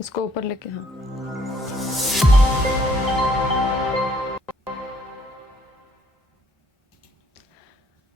इसको ऊपर लेके, हाँ।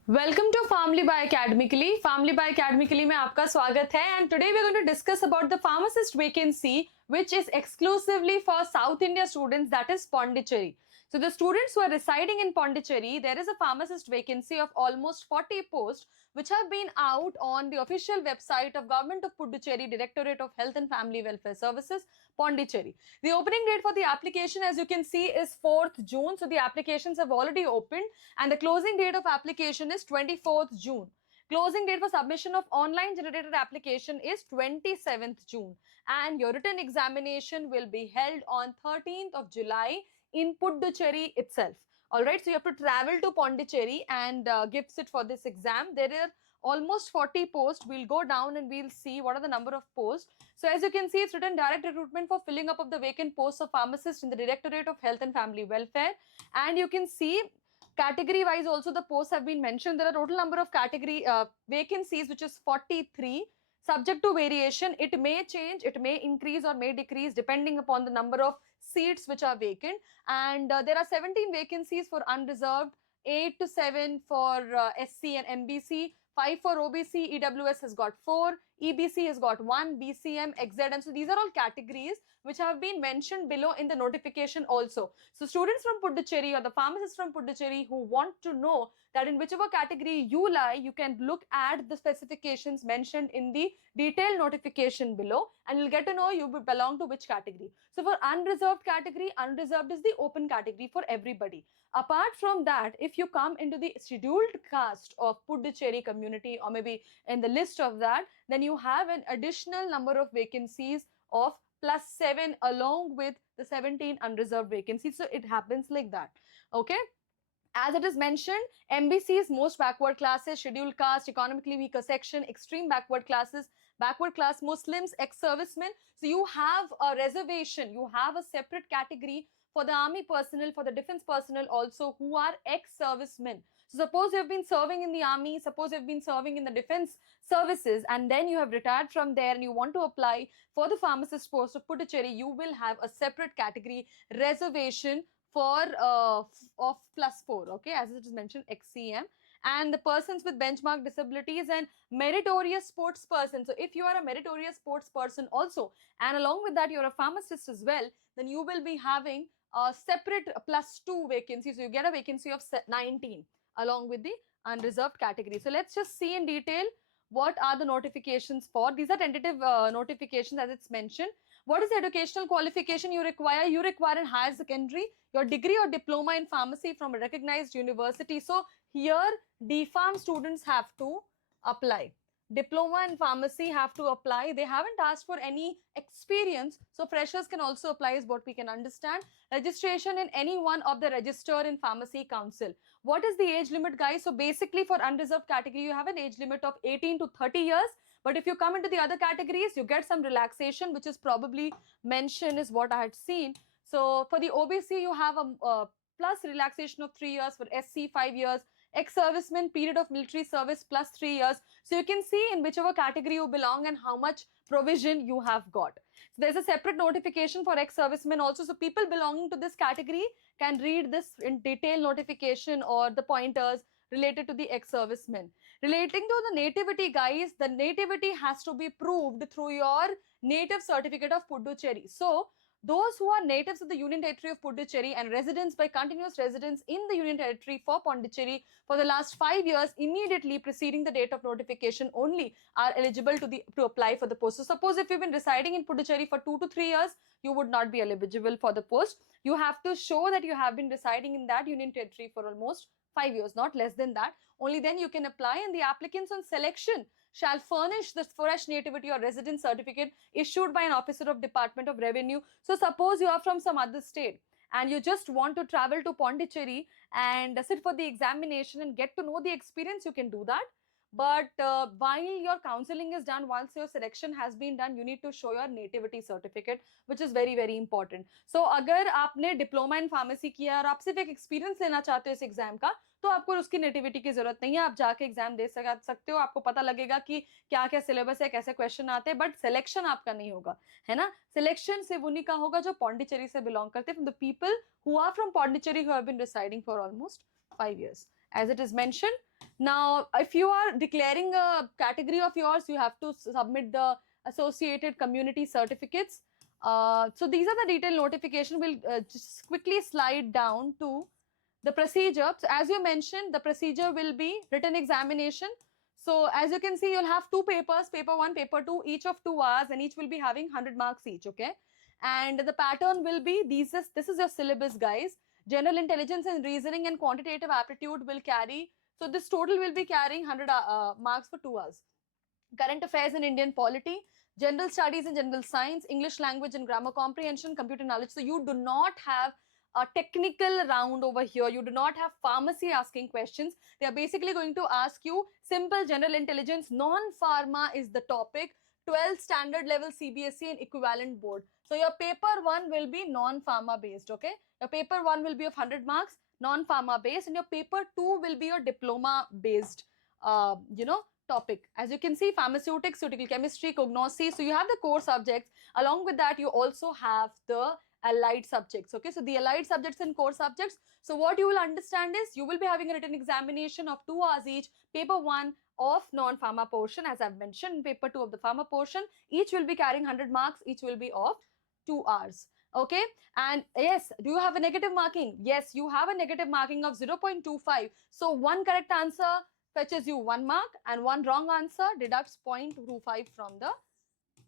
Welcome to family by academically. Family by academically में आपका स्वागत है and today we are going to discuss about the pharmacist vacancy which is exclusively for South India students, that is Pondicherry. So the students who are residing in Pondicherry, there is a pharmacist vacancy of almost 40 posts which have been out on the official website of Government of Puducherry, Directorate of Health and Family Welfare Services, Pondicherry. The opening date for the application, as you can see, is 4th June. So the applications have already opened and the closing date of application is 24th June. Closing date for submission of online generated application is 27th June and your written examination will be held on 13th of July in Puducherry itself. Alright, so you have to travel to Pondicherry and give sit for this exam. There are almost 40 posts. We'll go down and we'll see what are the number of posts. So as you can see, it's written direct recruitment for filling up of the vacant posts of pharmacist in the Directorate of Health and Family Welfare. And you can see category wise also the posts have been mentioned. There are total number of category vacancies which is 43. Subject to variation, it may change, it may increase or may decrease depending upon the number of seats which are vacant. And there are 17 vacancies for unreserved, 8 to 7 for SC and MBC, 5 for OBC, EWS has got 4, EBC has got 1, BCM, XZM. So these are all categories which have been mentioned below in the notification also. So students from Puducherry or the pharmacists from Puducherry who want to know that in whichever category you lie, you can look at the specifications mentioned in the detailed notification below and you'll get to know you belong to which category. So for unreserved category, unreserved is the open category for everybody. Apart from that, if you come into the scheduled caste of Puducherry community or maybe in the list of that, then you have an additional number of vacancies of +7 along with the 17 unreserved vacancies. So it happens like that. Okay. As it is mentioned, MBC's most backward classes, scheduled caste, economically weaker section, extreme backward classes, backward class Muslims, ex-servicemen. So you have a reservation, you have a separate category for the army personnel, for the defense personnel also who are ex-servicemen. So suppose you have been serving in the army, suppose you have been serving in the defense services and then you have retired from there and you want to apply for the pharmacist post of Puducherry, you will have a separate category reservation for of +4, okay, as it is mentioned, XCM, and the persons with benchmark disabilities and meritorious sports person. So if you are a meritorious sports person also and along with that you're a pharmacist as well, then you will be having a separate +2 vacancies. So you get a vacancy of 19 along with the unreserved category. So let's just see in detail what are the notifications for. These are tentative notifications as it's mentioned. What is the educational qualification you require? You require in higher secondary your degree or diploma in pharmacy from a recognized university. So here DPharm students have to apply. Diploma in pharmacy have to apply. They haven't asked for any experience. So freshers can also apply is what we can understand. Registration in any one of the register in pharmacy council. What is the age limit, guys? So basically for unreserved category, you have an age limit of 18 to 30 years. But if you come into the other categories, you get some relaxation, which is probably mentioned is what I had seen. So for the OBC, you have a plus relaxation of 3 years, for SC 5 years, ex-serviceman period of military service +3 years. So you can see in whichever category you belong and how much provision you have got. So there's a separate notification for ex-servicemen also. So people belonging to this category can read this in detail notification or the pointers related to the ex-servicemen. Relating to the nativity, guys, the nativity has to be proved through your native certificate of Puducherry. So those who are natives of the Union Territory of Puducherry and residents by continuous residence in the Union Territory for Pondicherry for the last 5 years immediately preceding the date of notification only are eligible to apply for the post. So suppose if you've been residing in Puducherry for 2 to 3 years, you would not be eligible for the post. You have to show that you have been residing in that Union Territory for almost 5 years, not less than that. Only then you can apply, and the applicants on selection shall furnish the fresh nativity or residence certificate issued by an officer of Department of Revenue. So suppose you are from some other state and you just want to travel to Pondicherry and sit for the examination and get to know the experience, you can do that. But while your counseling is done, once your selection has been done, you need to show your nativity certificate, which is very very important. So अगर आपने diploma in pharmacy किया और आप सिर्फ एक experience लेना चाहते हो इस exam का, तो आपको उसकी नेटिविटी की जरूरत नहीं है, आप जाके एग्जाम दे सकते हो, आपको पता लगेगा कि क्या क्या सिलेबस है, कैसे क्वेश्चन आते हैं, बट सिलेक्शन आपका नहीं होगा, है ना। सिलेक्शन सिर्फ उन्हीं का होगा जो पौंडीचेरी से बिलोंग करते हैं, from the people who are from Pondicherry who have been residing for almost 5 years, as it is mentioned. Now, if you are declaring a category of yours, you have to submit the associated community certificates. So these are the detailed notification. We'll just quickly slide down to the procedure. So as you mentioned, the procedure will be written examination. So as you can see, you'll have two papers, paper 1, paper 2, each of 2 hours, and each will be having 100 marks each, okay? And the pattern will be, this is your syllabus, guys. General intelligence and reasoning and quantitative aptitude will carry, so this total will be carrying 100 marks for 2 hours. Current affairs and Indian polity, general studies and general science, English language and grammar comprehension, computer knowledge. So you do not have a technical round over here. You do not have pharmacy asking questions. They are basically going to ask you simple general intelligence. Non-pharma is the topic. 12th standard level CBSE and equivalent board. So your paper 1 will be non-pharma based, okay? Your paper 1 will be of 100 marks, non-pharma based, and your paper 2 will be your diploma based, topic. As you can see, pharmaceutics, surgical chemistry, cognosy. So you have the core subjects. Along with that, you also have the allied subjects, okay? So the allied subjects and core subjects. So what you will understand is you will be having a written examination of 2 hours each. Paper 1 of non-pharma portion, as I've mentioned, paper 2 of the pharma portion. Each will be carrying 100 marks. Each will be of 2 hours. Okay, and yes, do you have a negative marking? Yes, you have a negative marking of 0.25. So one correct answer fetches you 1 mark, and one wrong answer deducts 0.25 from the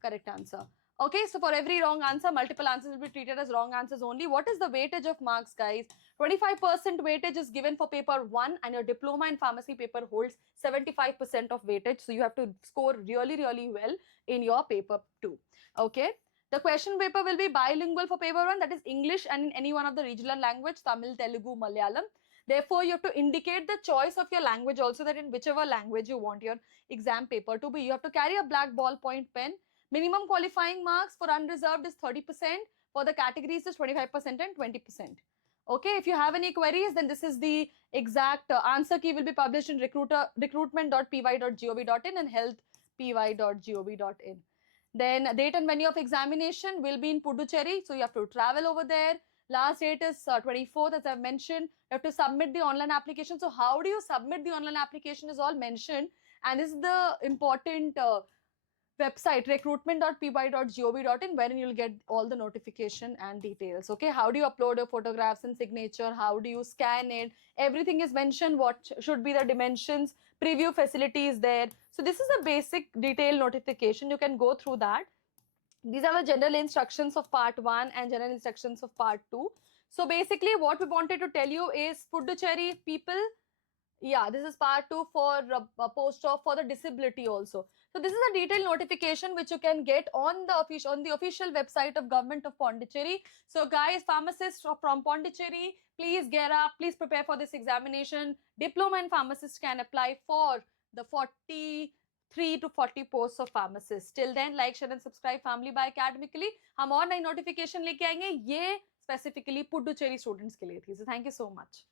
correct answer. Okay, so for every wrong answer, multiple answers will be treated as wrong answers only. What is the weightage of marks, guys? 25% weightage is given for paper 1, and your diploma in pharmacy paper holds 75% of weightage. So you have to score really, really well in your paper 2. Okay. The question paper will be bilingual for paper 1, that is English and in any one of the regional language, Tamil, Telugu, Malayalam. Therefore, you have to indicate the choice of your language also, that in whichever language you want your exam paper to be. You have to carry a black ballpoint pen. Minimum qualifying marks for unreserved is 30%. For the categories is 25% and 20%. Okay, if you have any queries, then this is the exact answer key will be published in recruitment.py.gov.in and healthpy.gov.in. Then date and venue of examination will be in Puducherry. So you have to travel over there. Last date is 24th, as I've mentioned. You have to submit the online application. So how do you submit the online application is all mentioned. And this is the important website, recruitment.py.gov.in, wherein you'll get all the notification and details. Okay, how do you upload your photographs and signature? How do you scan it? Everything is mentioned. What should be the dimensions? Preview facility is there. So this is a basic detailed notification. You can go through that. These are the general instructions of part 1 and general instructions of part 2. So basically what we wanted to tell you is Puducherry people, yeah, this is part 2 for post-op for the disability also. So this is a detailed notification which you can get on the official website of Government of Pondicherry. So guys, pharmacists from Pondicherry, please gear up, please prepare for this examination. Diploma in pharmacist can apply for the 43 to 40 posts of pharmacists. Till then, like, share and subscribe Family by Academically. हम और नई notification लेके आएंगे, ये specifically Puducherry students के लिए थी. So thank you so much.